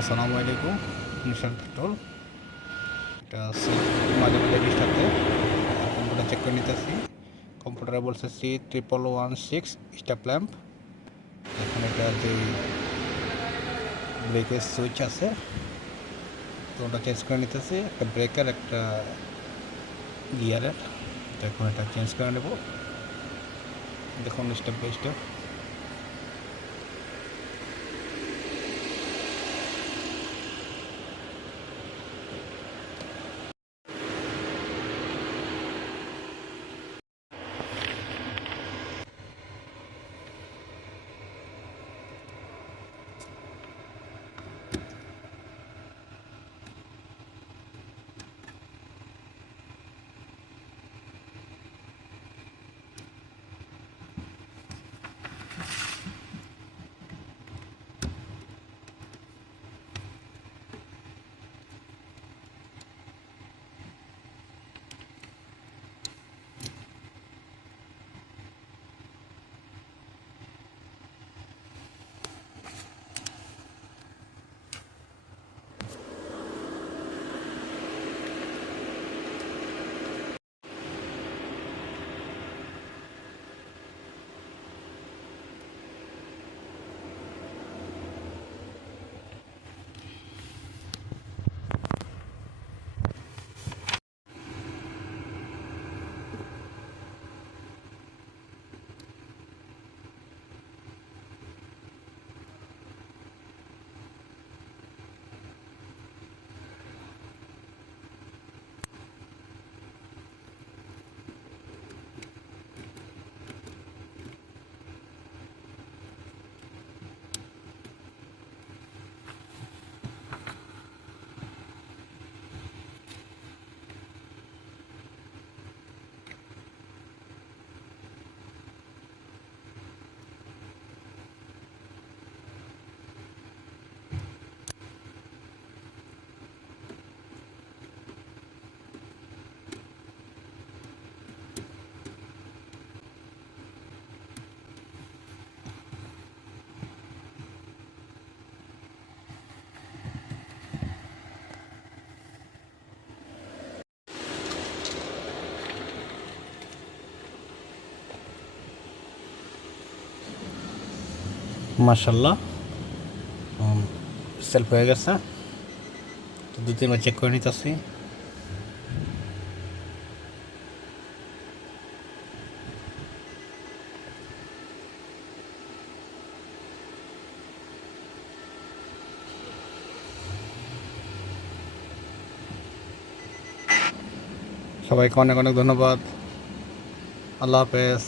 আসসালামু আলাইকুম। নিশান পেট্রোল এটা মাঝে মাঝে ডিস্টার্ব দেয়। কম্পিউটার চেক করে নিতেছি। কম্পিউটারে বলছে C1116 স্টার ল্যাম্প। এখন এটা যে ব্রেকের সুইচ আছে তো ওটা চেঞ্জ করে নিতেছি, একটা ব্রেকার একটা গিয়ারের। তো এখন এটা চেঞ্জ করে নেব, দেখুন স্টেপ বাই স্টেপ। মাশাল্লাহ সেলফ হয়ে গেছে। তো 2-3 বার চেক করে নিতেছি। সবাইকে অনেক অনেক ধন্যবাদ। আল্লাহ হাফেজ।